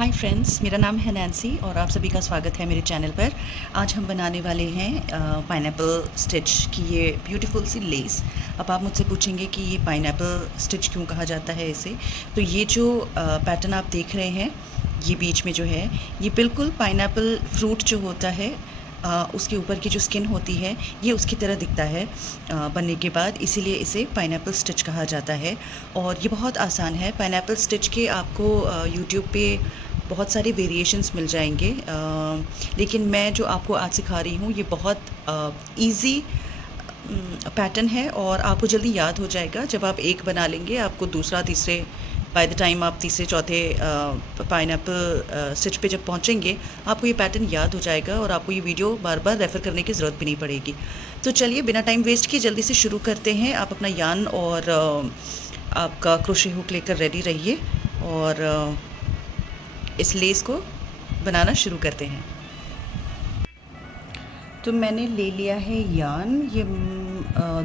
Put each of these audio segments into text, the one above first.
Hi friends, मेरा नाम है नैन्सी और आप सभी का स्वागत है मेरे चैनल पर। आज हम बनाने वाले हैं पाइनएप्पल स्टिच की ये ब्यूटीफुल सी लेस। अब आप मुझसे पूछेंगे कि ये पाइनएप्पल स्टिच क्यों कहा जाता है इसे। तो ये जो पैटर्न आप देख रहे हैं, ये बीच में जो है, ये बिल्कुल पाइनएप्पल फ्रूट जो होता है उसके ऊपर की जो स्किन होती है, ये उसकी तरह दिखता है बनने के बाद, इसीलिए इसे पाइनएप्पल स्टिच कहा जाता है। और ये बहुत आसान है। पाइनएप्पल स्टिच के आपको यूट्यूब पे बहुत सारे वेरिएशंस मिल जाएंगे, लेकिन मैं जो आपको आज सिखा रही हूँ ये बहुत इजी पैटर्न है और आपको जल्दी याद हो जाएगा। जब आप एक बना लेंगे, आपको दूसरा तीसरे, बाय द टाइम आप तीसरे चौथे पाइनएप्पल स्टिच पे जब पहुँचेंगे, आपको ये पैटर्न याद हो जाएगा और आपको ये वीडियो बार बार रेफ़र करने की ज़रूरत भी नहीं पड़ेगी। तो चलिए बिना टाइम वेस्ट किए जल्दी से शुरू करते हैं। आप अपना यार्न और आपका क्रोशे हुक लेकर रेडी रहिए और इस लेस को बनाना शुरू करते हैं। तो मैंने ले लिया है यार्न, ये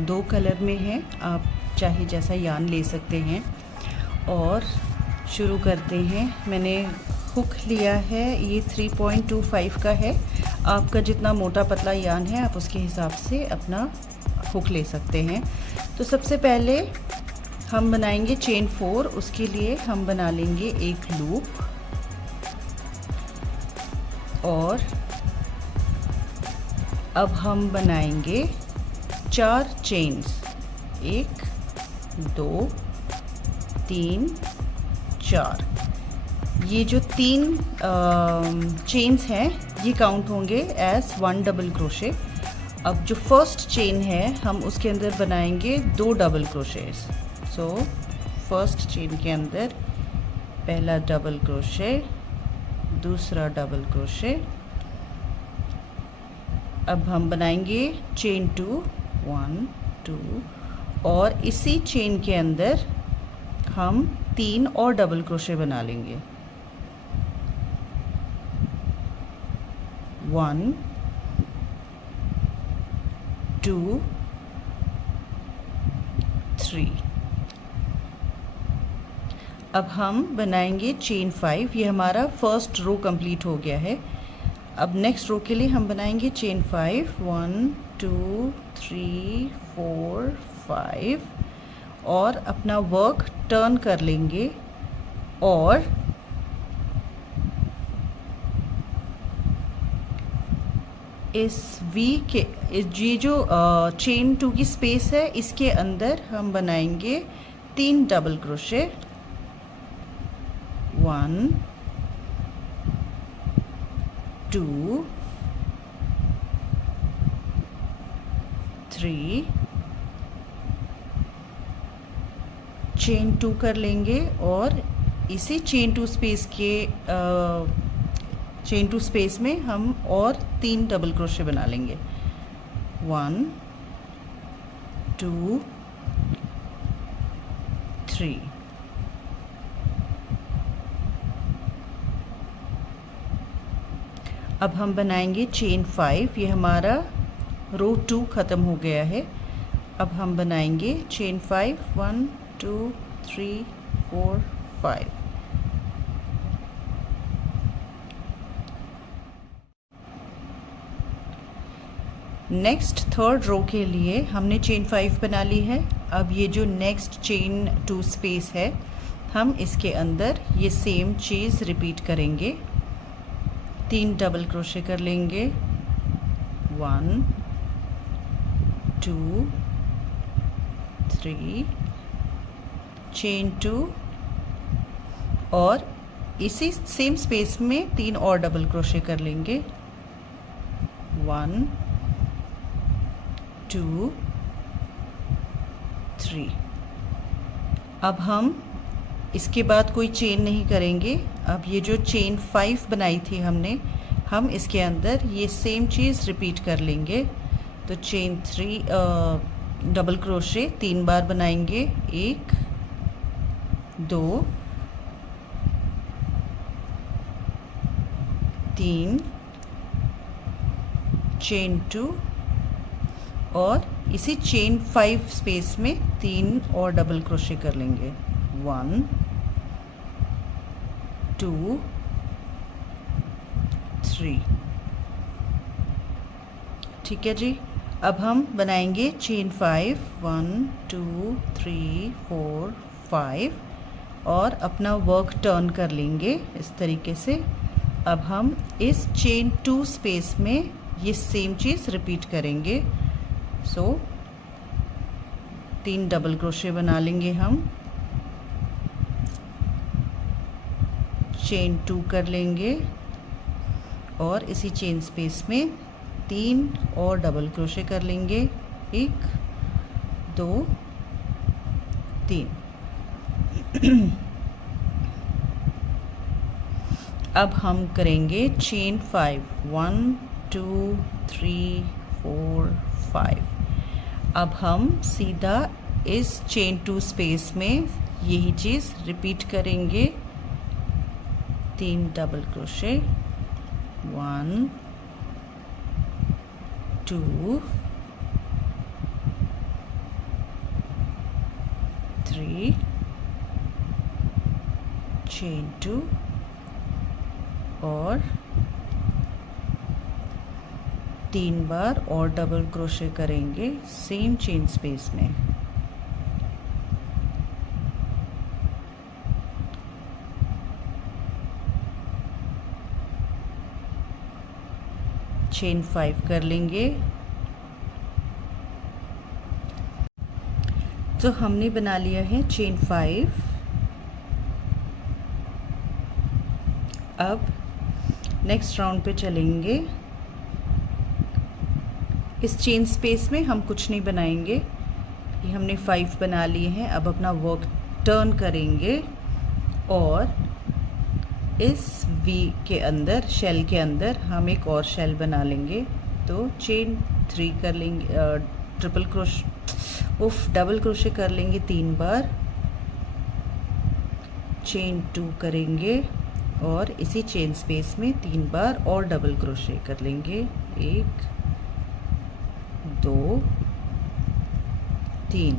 2 कलर में है, आप चाहे जैसा यार्न ले सकते हैं। और शुरू करते हैं। मैंने हुक लिया है, ये 3.25 का है। आपका जितना मोटा पतला यार्न है आप उसके हिसाब से अपना हुक ले सकते हैं। तो सबसे पहले हम बनाएंगे चेन 4। उसके लिए हम बना लेंगे एक लूप और अब हम बनाएंगे 4 चेन्स, 1 2 3 4। ये जो 3 चेन्स हैं ये काउंट होंगे एज 1 डबल क्रोशे। अब जो फर्स्ट चेन है हम उसके अंदर बनाएंगे 2 double crochets. So first chain के अंदर पहला डबल क्रोशे, दूसरा डबल क्रोशे। अब हम बनाएंगे चेन 2, 1 2, और इसी चेन के अंदर हम 3 और डबल क्रोशे बना लेंगे। 1 2 3। अब हम बनाएंगे चेन 5। ये हमारा फर्स्ट रो कंप्लीट हो गया है। अब नेक्स्ट रो के लिए हम बनाएंगे चेन 5, 1 2 3 4 5, और अपना वर्क टर्न कर लेंगे और इस वी के ये जो चेन 2 की स्पेस है इसके अंदर हम बनाएंगे 3 डबल क्रोशे। 1 2 3, चेन 2 कर लेंगे और इसी चेन 2 स्पेस के चेन 2 स्पेस में हम और 3 डबल क्रोशे बना लेंगे। 1 2 3। अब हम बनाएंगे चेन 5। ये हमारा रो 2 ख़त्म हो गया है। अब हम बनाएंगे चेन 5, 1 2 3 4 5। नेक्स्ट थर्ड रो के लिए हमने चेन 5 बना ली है। अब ये जो नेक्स्ट चेन 2 स्पेस है हम इसके अंदर ये सेम चीज़ रिपीट करेंगे। 3 डबल क्रोशे कर लेंगे। 1 2 3, चेन 2 और इसी सेम स्पेस में 3 और डबल क्रोशे कर लेंगे। 1 2 3। अब हम इसके बाद कोई चेन नहीं करेंगे। अब ये जो चेन 5 बनाई थी हमने, हम इसके अंदर ये सेम चीज़ रिपीट कर लेंगे। तो चेन 3 डबल क्रोशे 3 बार बनाएंगे। 1 2 3, चेन 2 और इसी चेन 5 स्पेस में 3 और डबल क्रोशे कर लेंगे। 1 2 3। ठीक है जी। अब हम बनाएंगे चेन 5, 1 2 3 4 5 और अपना वर्क टर्न कर लेंगे इस तरीके से। अब हम इस चेन 2 स्पेस में ये सेम चीज़ रिपीट करेंगे। सो 3 डबल क्रोशे बना लेंगे हम, चेन 2 कर लेंगे और इसी चेन स्पेस में 3 और डबल क्रोशे कर लेंगे, 1 2 3। अब हम करेंगे चेन 5, 1 2 3 4 5। अब हम सीधा इस चेन 2 स्पेस में यही चीज़ रिपीट करेंगे, 3 डबल क्रोशे, 1 2 3 चेन 2 और 3 बार और डबल क्रोशे करेंगे सेम चेन स्पेस में। चेन 5 कर लेंगे। तो हमने बना लिया है चेन 5। अब नेक्स्ट राउंड पे चलेंगे। इस चेन स्पेस में हम कुछ नहीं बनाएंगे, ये हमने 5 बना लिए हैं। अब अपना वर्क टर्न करेंगे और इस वी के अंदर, शेल के अंदर हम एक और शेल बना लेंगे। तो चेन 3 कर लेंगे, ट्रिपल क्रोश डबल क्रोशे कर लेंगे 3 बार, चेन 2 करेंगे और इसी चेन स्पेस में 3 बार और डबल क्रोशे कर लेंगे, 1 2 3।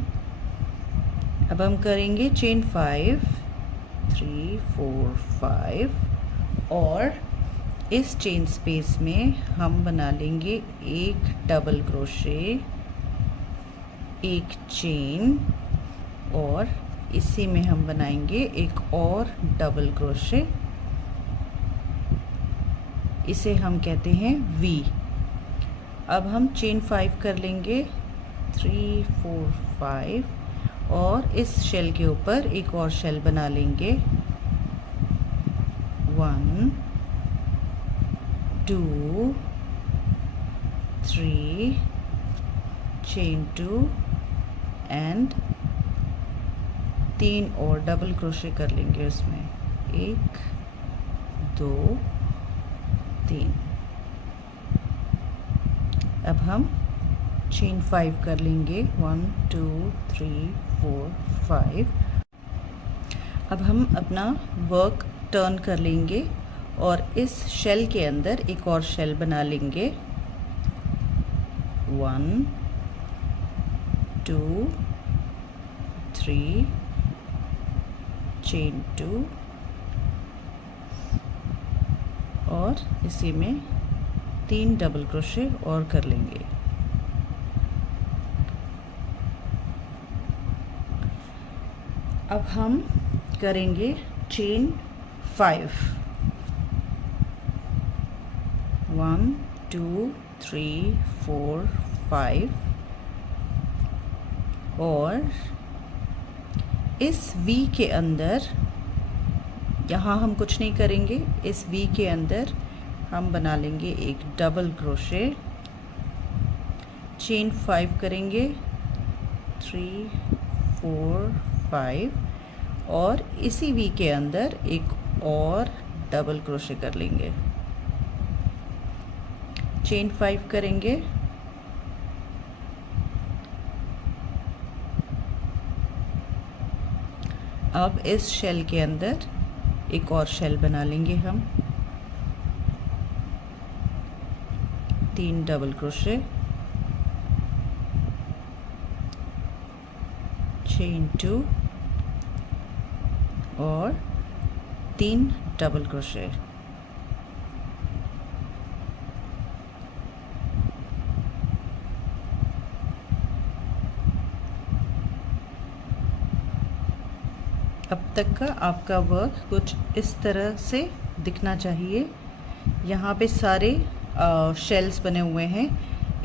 अब हम करेंगे चेन 5, 3 4 5 और इस चेन स्पेस में हम बना लेंगे 1 डबल क्रोशे, 1 चेन और इसी में हम बनाएंगे एक और डबल क्रोशे। इसे हम कहते हैं वी। अब हम चेन 5 कर लेंगे, 3 4 5 और इस शेल के ऊपर एक और शेल बना लेंगे, 1 2 3 चेन 2 एंड 3 और डबल क्रोशे कर लेंगे उसमें, 1 2 3। अब हम चेन 5 कर लेंगे, 1 2 3 4 5। अब हम अपना वर्क टर्न कर लेंगे और इस शेल के अंदर एक और शेल बना लेंगे, 1 2 3 चेन 2 और इसी में 3 डबल क्रोशे और कर लेंगे। अब हम करेंगे चेन 5, 1 2 3 4 5 और इस वी के अंदर, यहाँ हम कुछ नहीं करेंगे, इस वी के अंदर हम बना लेंगे एक डबल क्रोशे, चेन 5 करेंगे, 3 4 5 और इसी वी के अंदर एक और डबल क्रोशे कर लेंगे, चेन 5 करेंगे, अब इस शेल के अंदर एक और शेल बना लेंगे हम, 3 डबल क्रोशे, चेन 2 और 3 डबल क्रोशे। अब तक का आपका वर्क कुछ इस तरह से दिखना चाहिए। यहाँ पे सारे शेल्स बने हुए हैं,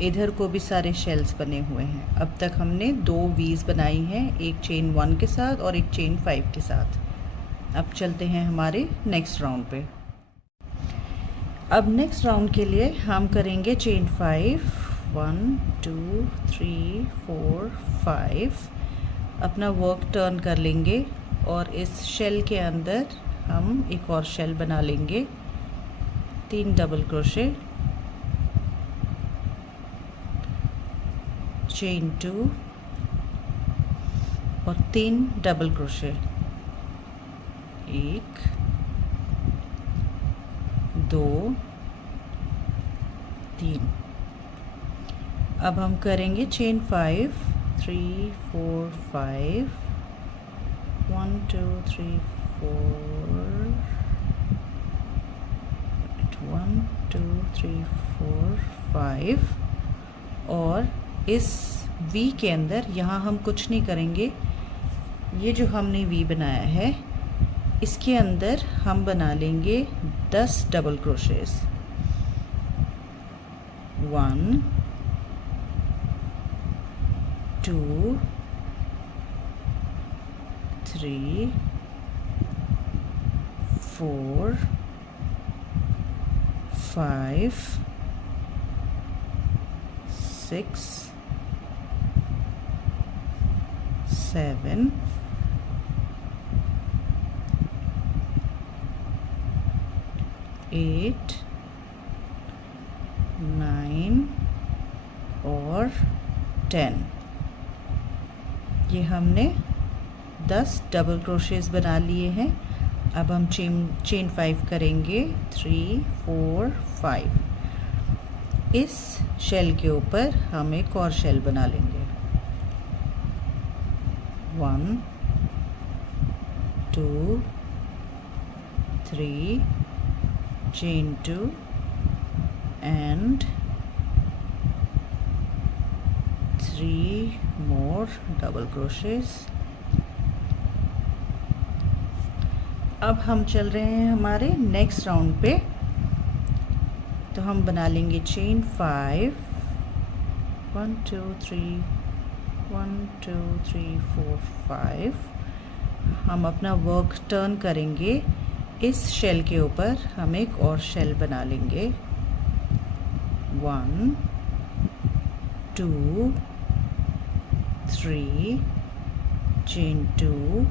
इधर को भी सारे शेल्स बने हुए हैं। अब तक हमने 2 वीज़ बनाई हैं, एक चेन 1 के साथ और एक चेन 5 के साथ। अब चलते हैं हमारे नेक्स्ट राउंड पे। अब नेक्स्ट राउंड के लिए हम करेंगे चेन 5, 1 2 3 4 5। अपना वर्क टर्न कर लेंगे और इस शेल के अंदर हम एक और शेल बना लेंगे। 3 डबल क्रोशे, चेन 2 और 3 डबल क्रोशे, 1 2 3। अब हम करेंगे चेन 5, 3 4 5, 1 2 3 4, 1 2 3 4 5। और इस वी के अंदर यहाँ हम कुछ नहीं करेंगे, ये जो हमने वी बनाया है इसके अंदर हम बना लेंगे 10 डबल क्रोशेस। 1 2 3 4 5 6 7 8 9 और 10। ये हमने 10 डबल क्रोशेस बना लिए हैं। अब हम चेन 5 करेंगे, 3 4 5। इस शेल के ऊपर हम एक और शेल बना लेंगे। 1 2 3 chain 2 and 3 more double crochets। अब हम चल रहे हैं हमारे नेक्स्ट राउंड पे। तो हम बना लेंगे चेन 5, 1 2 3 1 2 3 4 5। हम अपना वर्क टर्न करेंगे, इस शेल के ऊपर हम एक और शेल बना लेंगे। 1 2 3 चेन 2,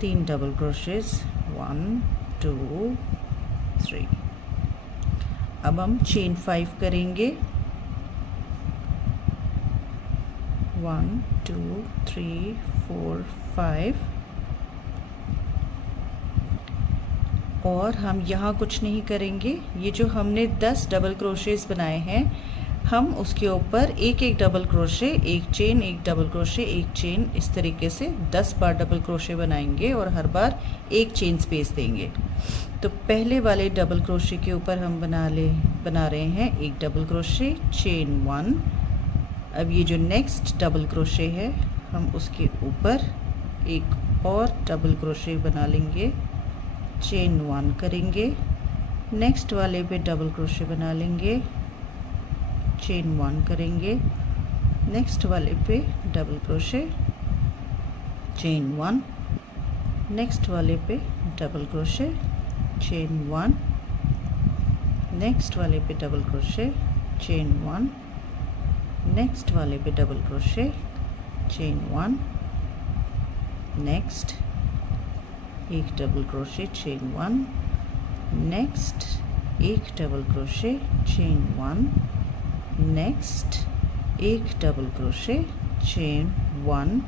3 डबल क्रोशेस, 1 2 3। अब हम चेन 5 करेंगे। 1 2 3 4 5। और हम यहाँ कुछ नहीं करेंगे, ये जो हमने 10 डबल क्रोशेस बनाए हैं हम उसके ऊपर एक एक डबल क्रोशे, एक चेन, एक डबल क्रोशे, एक चेन, इस तरीके से 10 बार डबल क्रोशे बनाएंगे और हर बार एक चेन स्पेस देंगे। तो पहले वाले डबल क्रोशे के ऊपर हम बना रहे हैं एक डबल क्रोशे, चेन 1। अब ये जो नेक्स्ट डबल क्रोशे है हम उसके ऊपर एक और डबल क्रोशे बना लेंगे, चेन 1 करेंगे, नेक्स्ट वाले पे डबल क्रोशे बना लेंगे, चेन 1 करेंगे, नेक्स्ट वाले पे डबल क्रोशे, चेन 1, नेक्स्ट वाले पे डबल क्रोशे, चेन 1, नेक्स्ट वाले पे डबल क्रोशे, चेन 1, नेक्स्ट वाले पे डबल क्रोशे, चेन 1, नेक्स्ट एक डबल क्रोशे, चेन 1, नेक्स्ट एक डबल क्रोशे, चेन 1, नेक्स्ट एक double crochet, chain 1,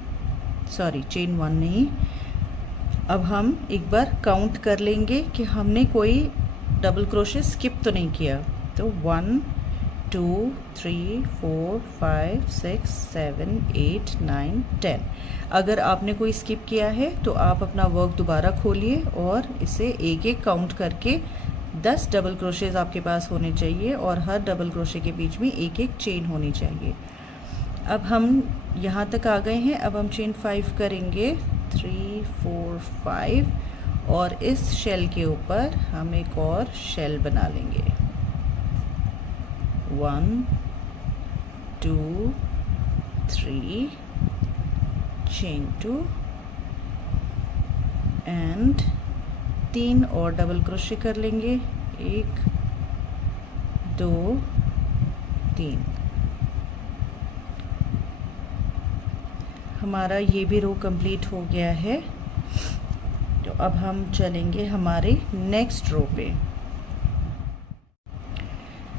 sorry chain 1 नहीं। अब हम एक बार काउंट कर लेंगे कि हमने कोई डबल क्रोशे स्किप तो नहीं किया। तो 1 2 3 4 5 6 7 8 9 10। अगर आपने कोई स्किप किया है तो आप अपना वर्क दोबारा खोलिए और इसे एक एक काउंट करके 10 डबल क्रोशेज आपके पास होने चाहिए और हर डबल क्रोशे के बीच में एक एक चेन होनी चाहिए। अब हम यहाँ तक आ गए हैं। अब हम चेन 5 करेंगे, 3 4 5, और इस शेल के ऊपर हम एक और शेल बना लेंगे। 1 2 3, चेन 2 एंड 3 और डबल क्रोशे कर लेंगे, 1 2 3। हमारा ये भी रो कंप्लीट हो गया है। तो अब हम चलेंगे हमारे नेक्स्ट रो पे।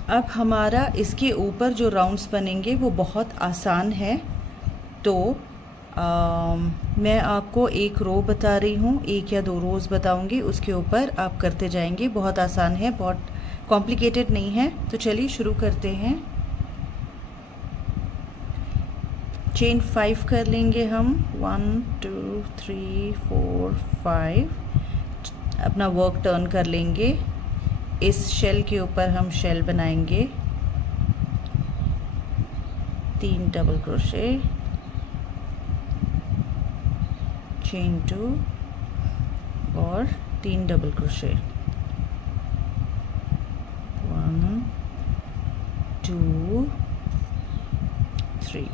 अब हमारा इसके ऊपर जो राउंड्स बनेंगे वो बहुत आसान है। तो मैं आपको एक रो बता रही हूँ, 1 या 2 रोज़ बताऊँगी, उसके ऊपर आप करते जाएंगे। बहुत आसान है, बहुत कॉम्प्लिकेटेड नहीं है। तो चलिए शुरू करते हैं। चेन 5 कर लेंगे हम, 1 2 3 4 5। अपना वर्क टर्न कर लेंगे। इस शेल के ऊपर हम शेल बनाएंगे, 3 डबल क्रोशे, चेन 2 और 3 डबल क्रोशे, 1 2 3।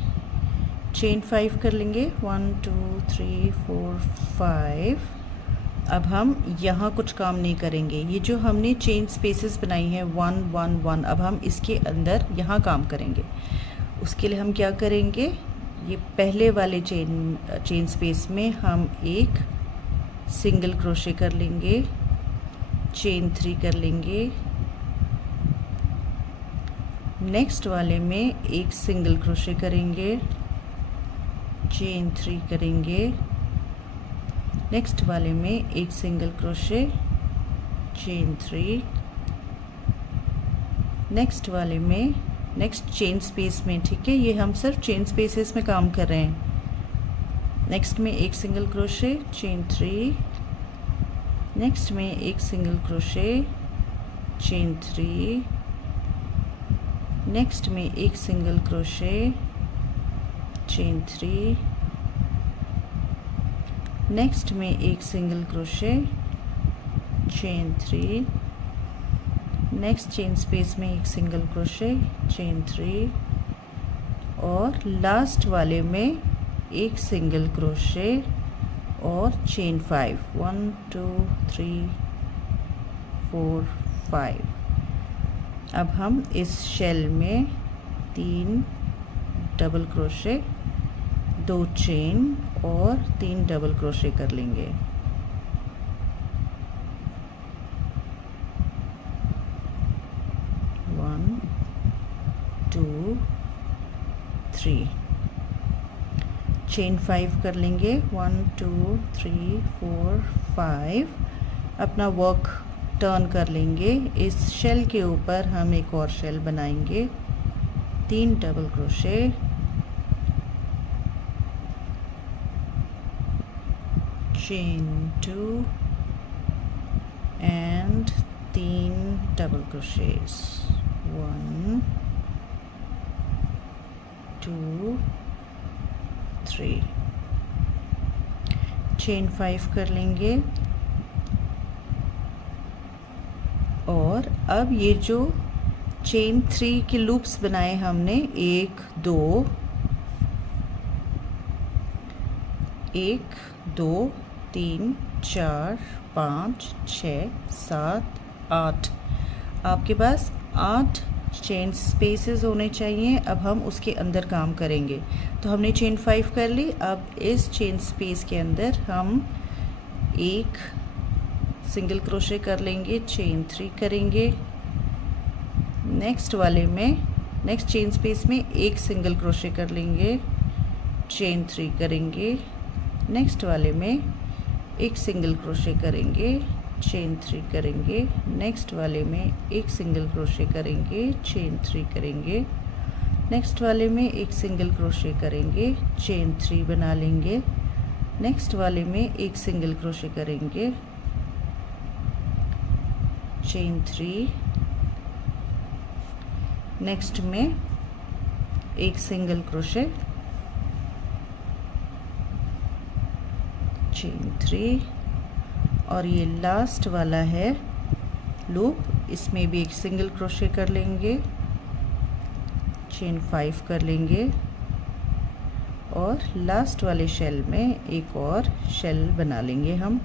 चेन 5 कर लेंगे, 1 2 3 4 5। अब हम यहाँ कुछ काम नहीं करेंगे। ये जो हमने चेन स्पेसेस बनाई हैं 1 1 1, अब हम इसके अंदर यहाँ काम करेंगे। उसके लिए हम क्या करेंगे, ये पहले वाले चेन स्पेस में हम एक सिंगल क्रोशे कर लेंगे, चेन 3 कर लेंगे, नेक्स्ट वाले में एक सिंगल क्रोशे करेंगे, चेन 3 करेंगे, नेक्स्ट वाले में एक सिंगल क्रोशे, चेन 3, नेक्स्ट वाले में नेक्स्ट चेन स्पेस में, ठीक है, ये हम सिर्फ चेन स्पेसेस में काम कर रहे हैं। नेक्स्ट में एक सिंगल क्रोशे, चेन 3, नेक्स्ट में एक सिंगल क्रोशे, चेन 3, नेक्स्ट में एक सिंगल क्रोशे, चेन 3, नेक्स्ट में एक single crochet, chain 3, next chain space में एक सिंगल क्रोशे, चेन 3, और लास्ट वाले में एक सिंगल क्रोशे और चेन 5, 1 2 3 4 5। अब हम इस शेल में 3 डबल क्रोशे, 2 चेन और 3 डबल क्रोशे कर लेंगे। चेन 5 कर लेंगे, 1 2 3 4 5। अपना वर्क टर्न कर लेंगे। इस शेल के ऊपर हम एक और शेल बनाएंगे, 3 double crochet, chain 2 and 3 double crochets, 1 2 3। Chain 5 कर लेंगे। और अब ये जो चेन 3 के लूप्स बनाए हमने, 1 2 1 2 3 4 5 6 7 8, आपके पास 8 चेन स्पेसेस होने चाहिए। अब हम उसके अंदर काम करेंगे। तो हमने चेन 5 कर ली। अब इस चेन स्पेस के अंदर हम एक सिंगल क्रोशे कर लेंगे, चेन 3 करेंगे, नेक्स्ट वाले में नेक्स्ट चेन स्पेस में एक सिंगल क्रोशे कर लेंगे, चेन 3 करेंगे, नेक्स्ट वाले में एक सिंगल क्रोशे करेंगे, चेन 3 करेंगे, नेक्स्ट वाले में एक सिंगल क्रोशे करेंगे, चेन 3 करेंगे, नेक्स्ट वाले में एक सिंगल क्रोशे करेंगे, चेन 3 बना लेंगे, नेक्स्ट वाले में एक सिंगल क्रोशे करेंगे, चेन 3, नेक्स्ट में एक सिंगल क्रोशे, चेन 3 और ये लास्ट वाला है लूप, इसमें भी एक सिंगल क्रोशे कर लेंगे, चेन 5 कर लेंगे और लास्ट वाले शेल में एक और शेल बना लेंगे हम,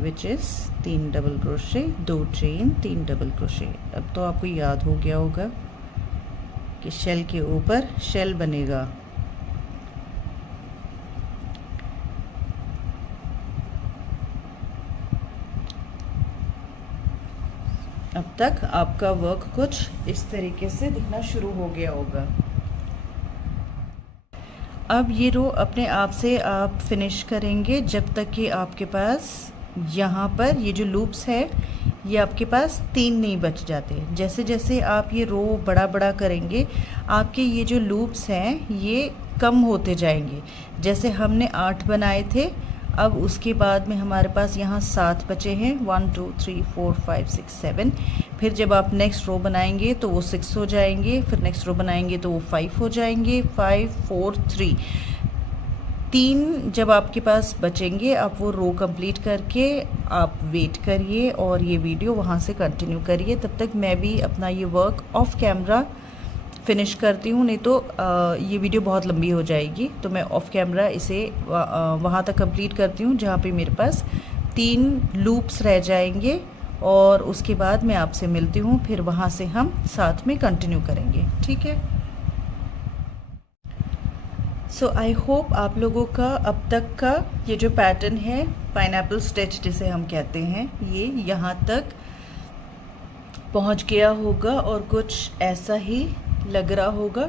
which is 3 double crochet, 2 chain, 3 double crochet. अब तो आपको याद हो गया होगा कि शेल के ऊपर शेल बनेगा। अब तक आपका वर्क कुछ इस तरीके से दिखना शुरू हो गया होगा। अब ये रो अपने आप से आप फिनिश करेंगे जब तक कि आपके पास यहाँ पर ये जो लूप्स है ये आपके पास 3 नहीं बच जाते। जैसे जैसे आप ये रो बड़ा बड़ा करेंगे आपके ये जो लूप्स हैं ये कम होते जाएंगे। जैसे हमने 8 बनाए थे, अब उसके बाद में हमारे पास यहाँ 7 बचे हैं, 1 2 3 4 5 6 7। फिर जब आप नेक्स्ट रो बनाएंगे तो वो 6 हो जाएंगे, फिर नेक्स्ट रो बनाएंगे तो वो 5 हो जाएंगे, 5 4 3। 3 जब आपके पास बचेंगे आप वो रो कंप्लीट करके आप वेट करिए और ये वीडियो वहाँ से कंटिन्यू करिए। तब तक मैं भी अपना ये वर्क ऑफ कैमरा फिनिश करती हूँ, नहीं तो ये वीडियो बहुत लंबी हो जाएगी। तो मैं ऑफ कैमरा इसे वहाँ तक कंप्लीट करती हूँ जहाँ पे मेरे पास 3 लूप्स रह जाएंगे और उसके बाद मैं आपसे मिलती हूँ, फिर वहाँ से हम साथ में कंटिन्यू करेंगे, ठीक है। सो आई होप आप लोगों का अब तक का ये जो पैटर्न है पाइनएप्पल स्टिच जिसे हम कहते हैं ये यहाँ तक पहुँच गया होगा और कुछ ऐसा ही लग रहा होगा।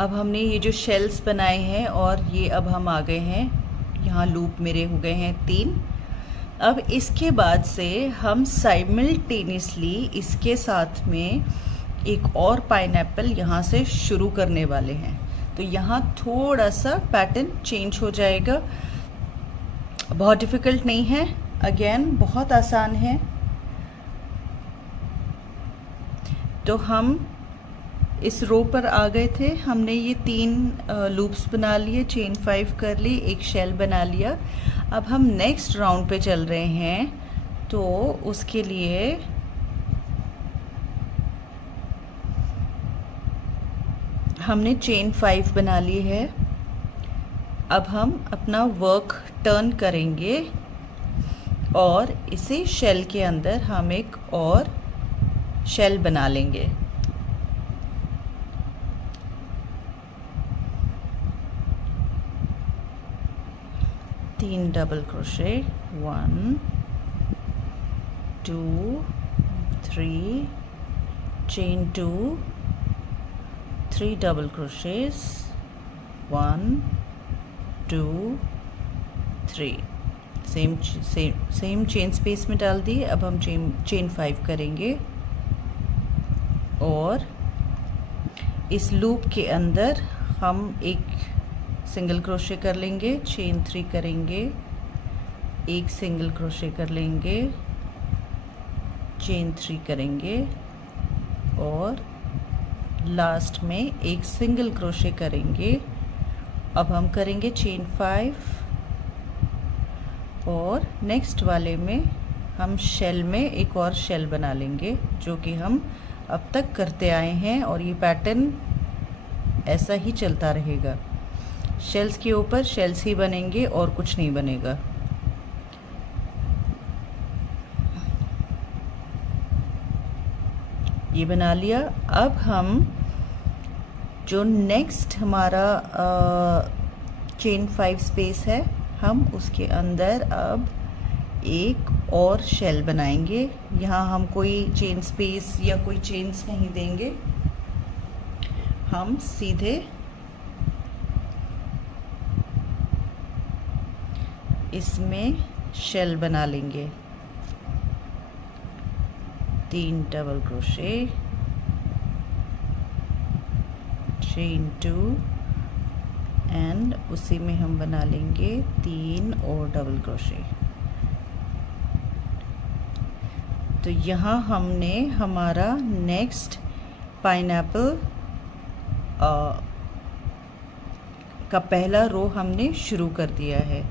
अब हमने ये जो शेल्स बनाए हैं और ये अब हम आ गए हैं, यहाँ लूप मेरे हो गए हैं 3। अब इसके बाद से हम साइमल्टेनियसली इसके साथ में एक और पाइनएप्पल यहाँ से शुरू करने वाले हैं। तो यहाँ थोड़ा सा पैटर्न चेंज हो जाएगा, बहुत डिफ़िकल्ट नहीं है, अगेन बहुत आसान है। तो हम इस रो पर आ गए थे, हमने ये 3 लूप्स बना लिए, चेन 5 कर ली, एक शेल बना लिया। अब हम नेक्स्ट राउंड पे चल रहे हैं, तो उसके लिए हमने चेन 5 बना ली है। अब हम अपना वर्क टर्न करेंगे और इसे शेल के अंदर हम एक और शेल बना लेंगे। तीन double crochet, 1 2 3, chain 2, 3 double crochets, 1 2 3, same chain space में डाल दिए। अब हम चेन 5 करेंगे और इस लूप के अंदर हम एक सिंगल क्रोशे कर लेंगे, चेन 3 करेंगे, एक सिंगल क्रोशे कर लेंगे, चेन 3 करेंगे और लास्ट में एक सिंगल क्रोशे करेंगे। अब हम करेंगे चेन 5 और नेक्स्ट वाले में हम शेल में एक और शेल बना लेंगे, जो कि हम अब तक करते आए हैं और ये पैटर्न ऐसा ही चलता रहेगा। शेल्स के ऊपर शेल्स ही बनेंगे और कुछ नहीं बनेगा। ये बना लिया। अब हम जो नेक्स्ट हमारा चेन 5 स्पेस है, हम उसके अंदर अब एक और शेल बनाएंगे। यहाँ हम कोई चेन स्पेस या कोई चेन्स नहीं देंगे, हम सीधे इसमें शेल बना लेंगे। 3 डबल क्रोशे, चेन 2 एंड उसी में हम बना लेंगे 3 और डबल क्रोशे। तो यहाँ हमने हमारा नेक्स्ट पाइनएप्पल का पहला रो हमने शुरू कर दिया है।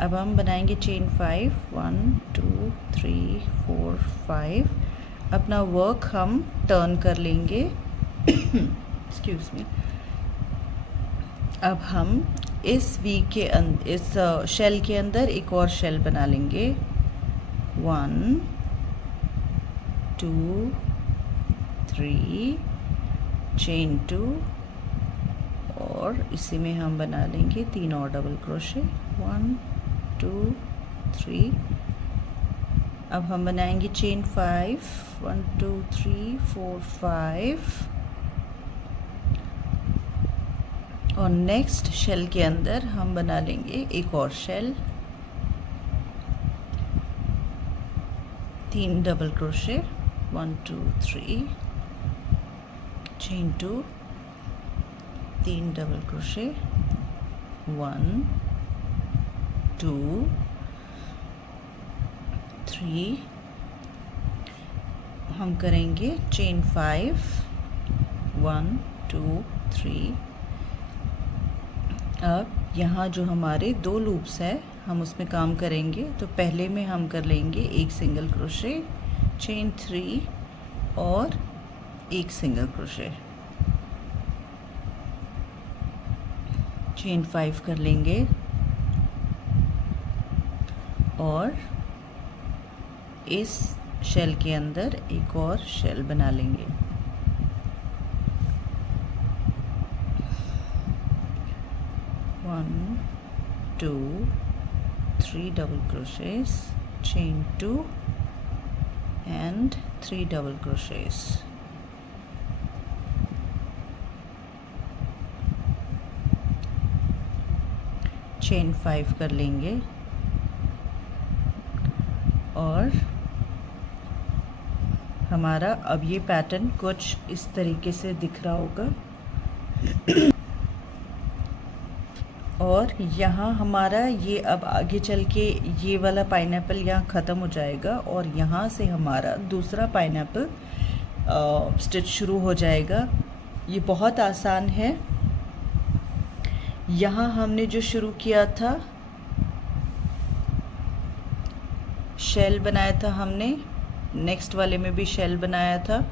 अब हम बनाएंगे चेन 5, 1 2 3 4 5। अपना वर्क हम टर्न कर लेंगे। Excuse me. अब हम इस वी के इस शेल के अंदर एक और शेल बना लेंगे। 1 2 3 चेन 2 और इसी में हम बना लेंगे 3 और डबल क्रोशे। 1 2 3। अब हम बनाएंगे चेन 5, 1 2 3 4 5 और नेक्स्ट शेल के अंदर हम बना लेंगे एक और shell, 3 double crochet. 1 2 3 chain 2, 3 double crochet. 1 2 3 हम करेंगे चेन 5, 1 2 3। अब यहाँ जो हमारे 2 लूप्स है हम उसमें काम करेंगे। तो पहले में हम कर लेंगे एक सिंगल क्रोशे, चेन 3 और एक सिंगल क्रोशे। चेन 5 कर लेंगे और इस शेल के अंदर एक और शेल बना लेंगे। One 2 3 double crochets, chain 2 and 3 double crochets. Chain 5 कर लेंगे और हमारा अब ये पैटर्न कुछ इस तरीके से दिख रहा होगा। और यहाँ हमारा ये अब आगे चल के ये वाला पाइनएप्पल यहाँ ख़त्म हो जाएगा और यहाँ से हमारा दूसरा पाइनएप्पल स्टिच शुरू हो जाएगा। ये बहुत आसान है। यहाँ हमने जो शुरू किया था, शेल बनाया था हमने, नेक्स्ट वाले में भी शेल बनाया था।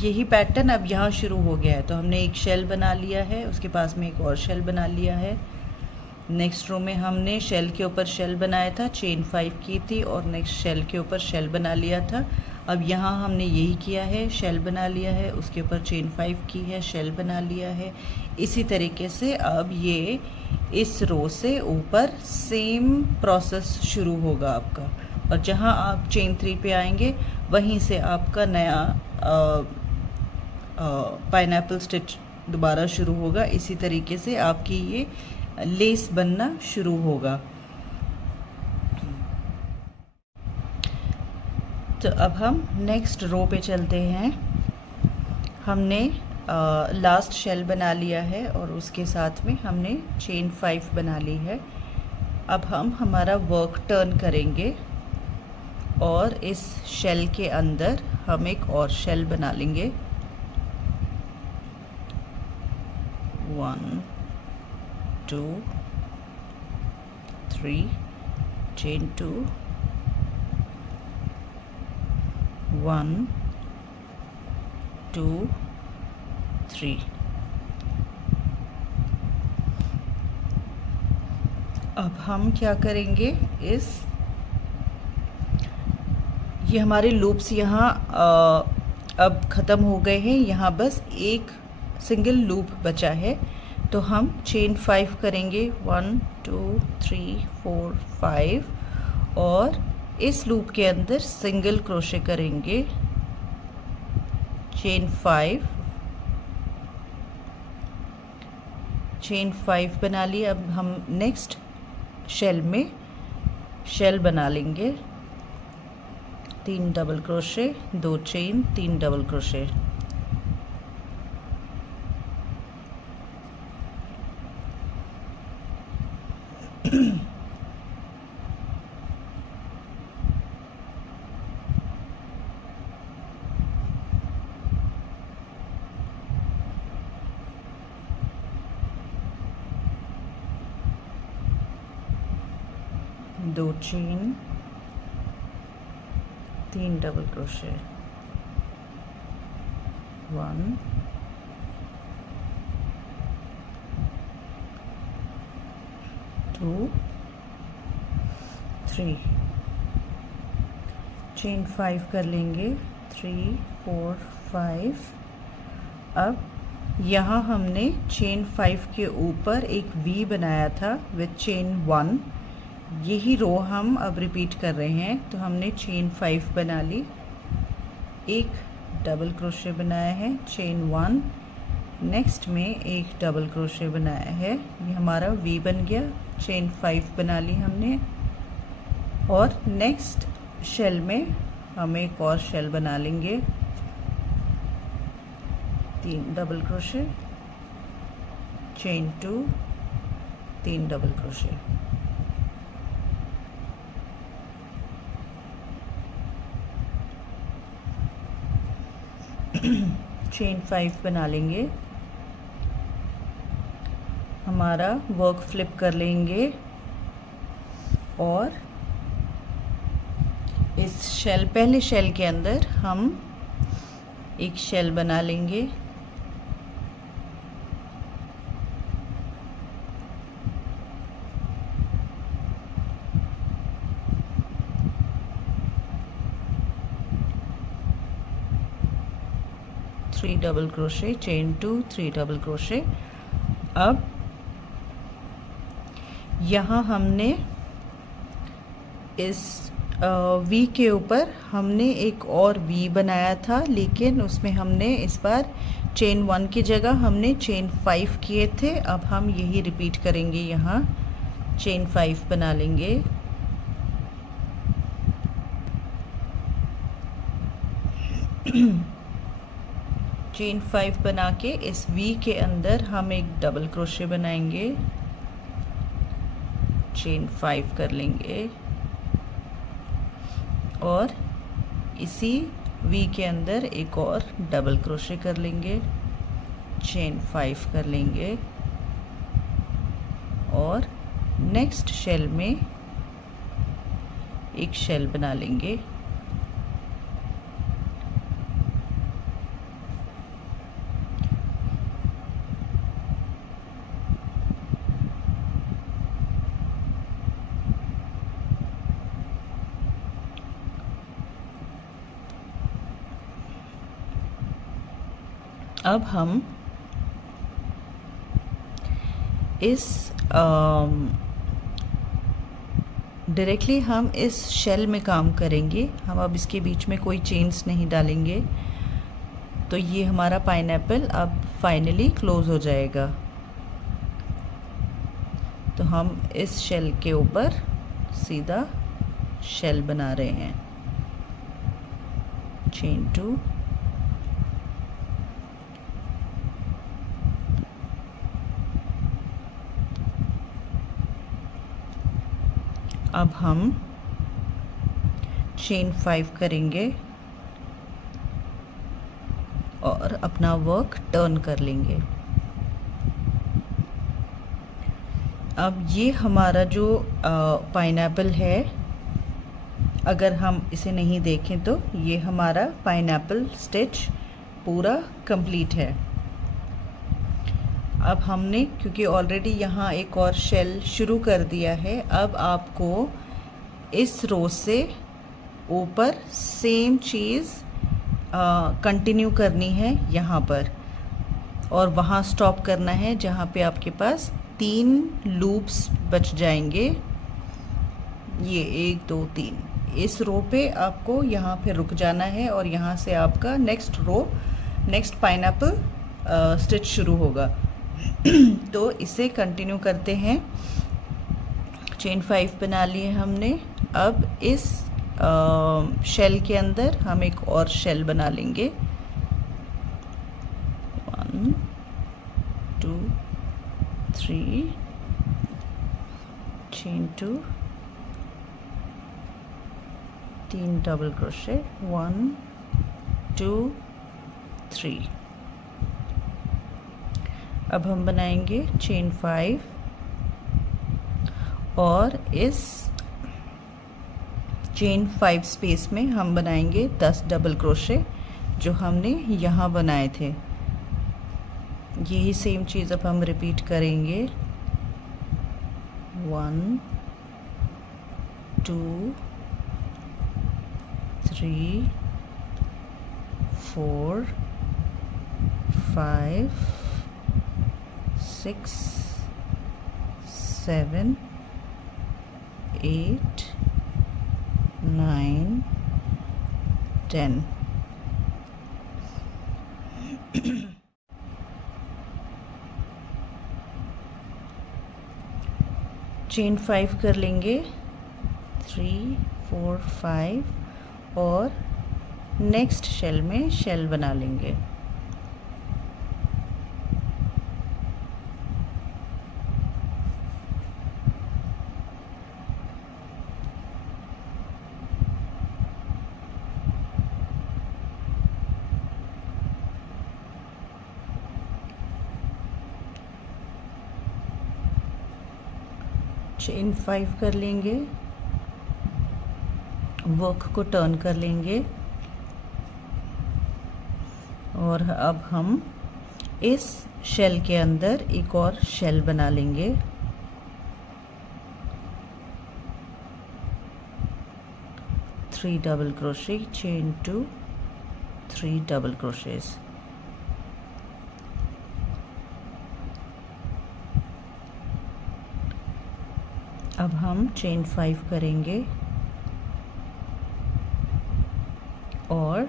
यही पैटर्न अब यहाँ शुरू हो गया है। तो हमने एक शेल बना लिया है, उसके पास में एक और शेल बना लिया है। नेक्स्ट रो में हमने शेल के ऊपर शेल बनाया था, चेन 5 की थी और नेक्स्ट शेल के ऊपर शेल बना लिया था। अब यहाँ हमने यही किया है, शेल बना लिया है, उसके ऊपर चेन 5 की है, शेल बना लिया है। इसी तरीके से अब ये इस रो से ऊपर सेम प्रोसेस शुरू होगा आपका। और जहाँ आप चेन 3 पे आएंगे वहीं से आपका नया पाइनएप्पल स्टिच दोबारा शुरू होगा। इसी तरीके से आपकी ये लेस बनना शुरू होगा। तो अब हम नेक्स्ट रो पे चलते हैं। हमने लास्ट शेल बना लिया है और उसके साथ में हमने चेन 5 बना ली है। अब हम हमारा वर्क टर्न करेंगे और इस शेल के अंदर हम एक और शेल बना लेंगे। 1 2 3 चेन 2, 1 2 3। अब हम क्या करेंगे, ये हमारे लूप्स यहाँ अब ख़त्म हो गए हैं। यहाँ बस एक सिंगल लूप बचा है। तो हम चेन 5 करेंगे, 1 2 3 4 5 और इस लूप के अंदर सिंगल क्रोशे करेंगे। चेन 5, चेन 5 बना ली। अब हम नेक्स्ट शेल में शेल बना लेंगे। 3 double crochet, 2 chain, 3 double crochet. 2 chain, 3 double crochet, 1 2 3 chain 5 कर लेंगे, 3 4 5। अब यहाँ हमने चेन 5 के ऊपर एक वी बनाया था विद चेन 1, यही रो हम अब रिपीट कर रहे हैं। तो हमने चेन 5 बना ली, एक डबल क्रोशे बनाया है, चेन 1, नेक्स्ट में एक डबल क्रोशे बनाया है, ये हमारा वी बन गया, चेन 5 बना ली हमने। और नेक्स्ट शेल में हम एक और शेल बना लेंगे, 3 double crochet, chain 2, 3 double crochet. Chain 5 बना लेंगे, हमारा वर्क फ्लिप कर लेंगे और इस शेल, पहले शेल के अंदर हम एक शेल बना लेंगे, three double crochet, chain 2, 3 double crochet. अब यहाँ हमने इस वी के ऊपर हमने एक और वी बनाया था, लेकिन उसमें हमने इस बार चेन 1 की जगह हमने चेन 5 किए थे। अब हम यही रिपीट करेंगे, यहाँ चेन 5 बना लेंगे, चेन 5 बना के इस वी के अंदर हम एक डबल क्रोशे बनाएंगे, चेन 5 कर लेंगे और इसी वी के अंदर एक और डबल क्रोशे कर लेंगे, चेन 5 कर लेंगे और नेक्स्ट शेल में एक शेल बना लेंगे, अब हम इस डायरेक्टली हम इस शेल में काम करेंगे, हम अब इसके बीच में कोई चेन्स नहीं डालेंगे। तो ये हमारा पाइनएप्पल अब फाइनली क्लोज हो जाएगा। तो हम इस शेल के ऊपर सीधा शेल बना रहे हैं, चेन 2, अब हम चेन 5 करेंगे और अपना वर्क टर्न कर लेंगे। अब ये हमारा जो पाइनएप्पल है, अगर हम इसे नहीं देखें तो ये हमारा पाइनएप्पल स्टिच पूरा कंप्लीट है। अब हमने क्योंकि ऑलरेडी यहाँ एक और शेल शुरू कर दिया है, अब आपको इस रो से ऊपर सेम चीज़ कंटिन्यू करनी है यहाँ पर, और वहाँ स्टॉप करना है जहाँ पे आपके पास 3 लूप्स बच जाएंगे। ये 1 2 3 इस रो पे आपको यहाँ पे रुक जाना है और यहाँ से आपका नेक्स्ट पाइनएप्पल स्टिच शुरू होगा। तो इसे कंटिन्यू करते हैं। चेन 5 बना लिए हमने। अब इस शेल के अंदर हम एक और शेल बना लेंगे, 1 2 3, चेन 2, 3 डबल क्रोशे, 1 2 3। अब हम बनाएंगे चेन 5 और इस चेन 5 स्पेस में हम बनाएंगे 10 डबल क्रोशे जो हमने यहाँ बनाए थे। यही सेम चीज़ अब हम रिपीट करेंगे। 1 2 3 4 5 6 7 8 9 10। चेन 5 कर लेंगे 3 4 5 और नेक्स्ट शेल में शेल बना लेंगे। चेन 5 कर लेंगे, वर्क को टर्न कर लेंगे और अब हम इस शेल के अंदर एक और शेल बना लेंगे। Three double crochet, chain 2, 3 double crochets. अब हम चेन 5 करेंगे और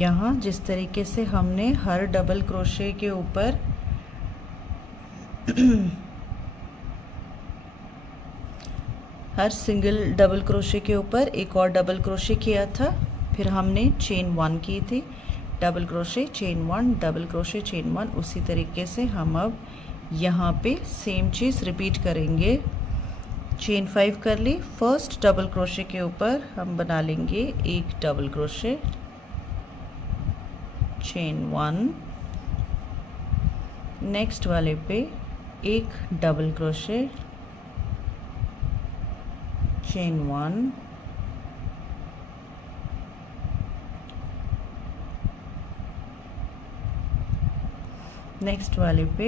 यहाँ जिस तरीके से हमने हर डबल क्रोशे के ऊपर हर सिंगल डबल क्रोशे के ऊपर एक और डबल क्रोशे किया था, फिर हमने चेन 1 की थी, double crochet, chain 1, double crochet, chain 1, उसी तरीके से हम अब यहाँ पे सेम चीज़ रिपीट करेंगे। चेन 5 कर ली, फर्स्ट डबल क्रोशे के ऊपर हम बना लेंगे एक डबल क्रोशे, चेन 1, नेक्स्ट वाले पे एक डबल क्रोशे, चेन 1, नेक्स्ट वाले पे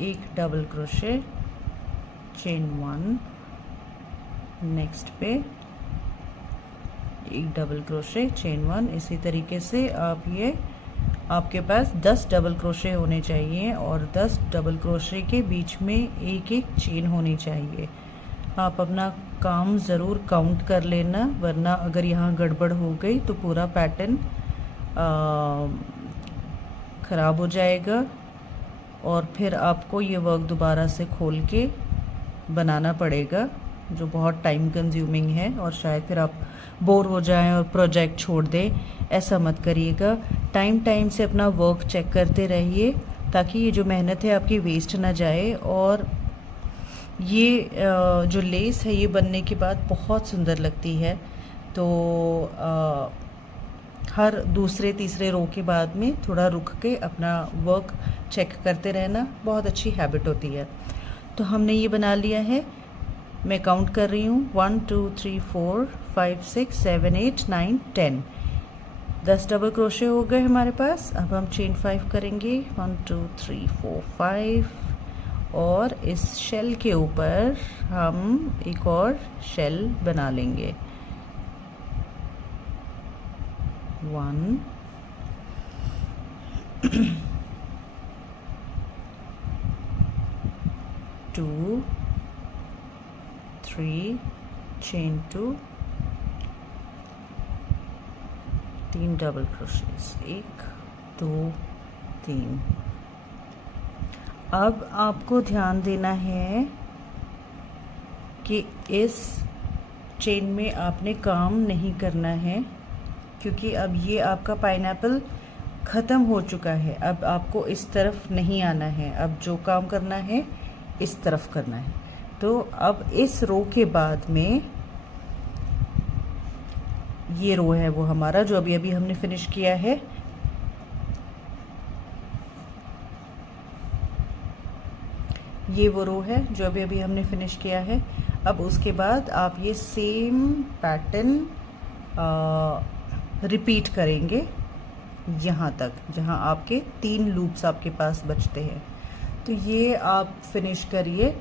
एक डबल क्रोशे, चेन 1, नेक्स्ट पे एक डबल क्रोशे, चेन 1। इसी तरीके से आप ये आपके पास 10 डबल क्रोशे होने चाहिए और 10 डबल क्रोशे के बीच में एक एक चेन होनी चाहिए। आप अपना काम ज़रूर काउंट कर लेना, वरना अगर यहाँ गड़बड़ हो गई तो पूरा पैटर्न ख़राब हो जाएगा और फिर आपको ये वर्क दोबारा से खोल के बनाना पड़ेगा, जो बहुत टाइम कंज्यूमिंग है और शायद फिर आप बोर हो जाएं और प्रोजेक्ट छोड़ दें। ऐसा मत करिएगा, टाइम से अपना वर्क चेक करते रहिए ताकि ये जो मेहनत है आपकी वेस्ट ना जाए। और ये जो लेस है ये बनने के बाद बहुत सुंदर लगती है, तो हर दूसरे तीसरे रो के बाद में थोड़ा रुक के अपना वर्क चेक करते रहना बहुत अच्छी हैबिट होती है। तो हमने ये बना लिया है, मैं काउंट कर रही हूँ 1 2 3 4 5 6 7 8 9 10। 10 डबल क्रोशे हो गए हमारे पास। अब हम चेन 5 करेंगे 1 2 3 4 5 और इस शेल के ऊपर हम एक और शेल बना लेंगे। 1 2 3 चेन 2, 3 डबल क्रोशेस, 1 2 3। अब आपको ध्यान देना है कि इस चेन में आपने काम नहीं करना है, क्योंकि अब ये आपका पाइनएप्पल ख़त्म हो चुका है। अब आपको इस तरफ नहीं आना है, अब जो काम करना है इस तरफ करना है। तो अब इस रो के बाद में ये रो है वो हमारा जो अभी हमने फिनिश किया है, ये वो रो है जो अभी अभी हमने फिनिश किया है। अब उसके बाद आप ये सेम पैटर्न रिपीट करेंगे यहाँ तक, जहाँ आपके 3 लूप्स आपके पास बचते हैं। तो ये आप फिनिश करिए,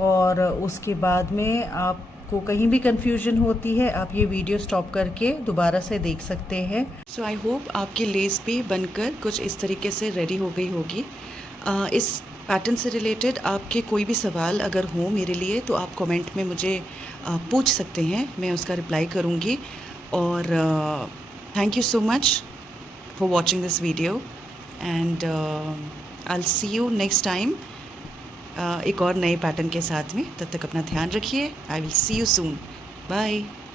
और उसके बाद में आपको कहीं भी कंफ्यूजन होती है आप ये वीडियो स्टॉप करके दोबारा से देख सकते हैं। सो आई होप आपकी लेस भी बनकर कुछ इस तरीके से रेडी हो गई होगी। इस पैटर्न से रिलेटेड आपके कोई भी सवाल अगर हो मेरे लिए तो आप कमेंट में मुझे पूछ सकते हैं, मैं उसका रिप्लाई करूँगी। और thank you so much for watching this video, and I'll see you next time एक और नए पैटर्न के साथ में। तब तक अपना ध्यान रखिए। I will see you soon. Bye.